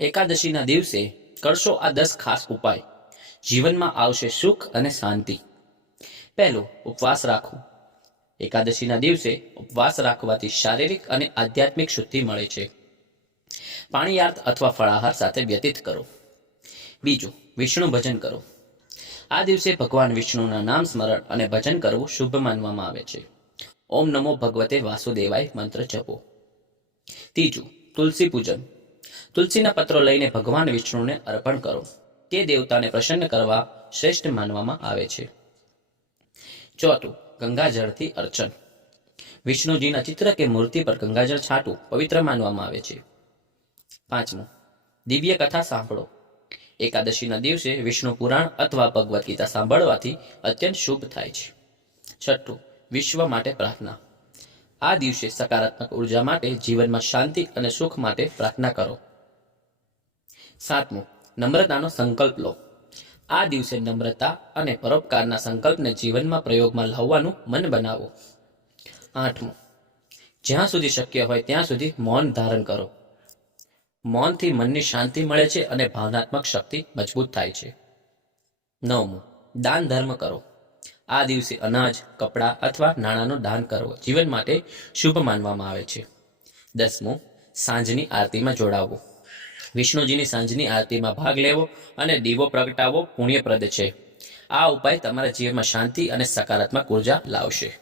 એકાદશીના દિવસે કરશો આ દસ ખાસ ઉપાય. જીવનમાં આવશે સુખ અને શાંતિ. પહેલો, ઉપવાસ રાખો. એકાદશીના દિવસે ઉપવાસ રાખવાથી શારીરિક અને આધ્યાત્મિક શુદ્ધિ મળે છે. પાણીયાર્થ અથવા ફળાહાર સાથે વ્યતીત કરો. બીજું, વિષ્ણુ ભજન કરો. આ દિવસે ભગવાન વિષ્ણુના નામ સ્મરણ અને ભજન કરવું શુભ માનવામાં આવે છે. ઓમ નમો ભગવતે વાસુદેવાય મંત્ર જપો. ત્રીજું, તુલસી પૂજન. તુલસીના પત્રો લઈને ભગવાન વિષ્ણુને અર્પણ કરો. તે દેવતાને પ્રસન્ન કરવા શ્રેષ્ઠ માનવામાં આવે છે. ચોથું, ગંગાજળથી અર્ચન. વિષ્ણુજીના ચિત્ર કે મૂર્તિ પર ગંગાજળ છાંટવું પવિત્ર માનવામાં આવે છે. પાંચમું, દિવ્ય કથા સાંભળો. એકાદશીના દિવસે વિષ્ણુ પુરાણ અથવા ભગવદ્ ગીતા સાંભળવાથી અત્યંત શુભ થાય છે. છઠ્ઠું, વિશ્વ માટે પ્રાર્થના. આ દિવસે સકારાત્મક ઊર્જા માટે જીવનમાં શાંતિ અને સુખ માટે પ્રાર્થના કરો. સાતમું, નમ્રતાનો સંકલ્પ લો. આ દિવસે નમ્રતા અને પરોપકારના સંકલ્પને જીવનમાં પ્રયોગમાં લાવવાનું મન બનાવો. આઠમું, જ્યાં સુધી શક્ય હોય ત્યાં સુધી મૌન ધારણ કરો. મૌનથી મનની શાંતિ મળે છે અને ભાવનાત્મક શક્તિ મજબૂત થાય છે. નવમું, દાન ધર્મ કરો. આ દિવસે અનાજ, કપડાં અથવા નાણાંનો દાન કરવો જીવન માટે શુભ માનવામાં આવે છે. દસમું, સાંજની આરતીમાં જોડાવવું વિષ્ણુજીની સાંજની આરતીમાં ભાગ લેવો અને દીવો પ્રગટાવવો પુણ્યપ્રદ છે. આ ઉપાય તમારા જીવનમાં શાંતિ અને સકારાત્મક ઊર્જા લાવશે.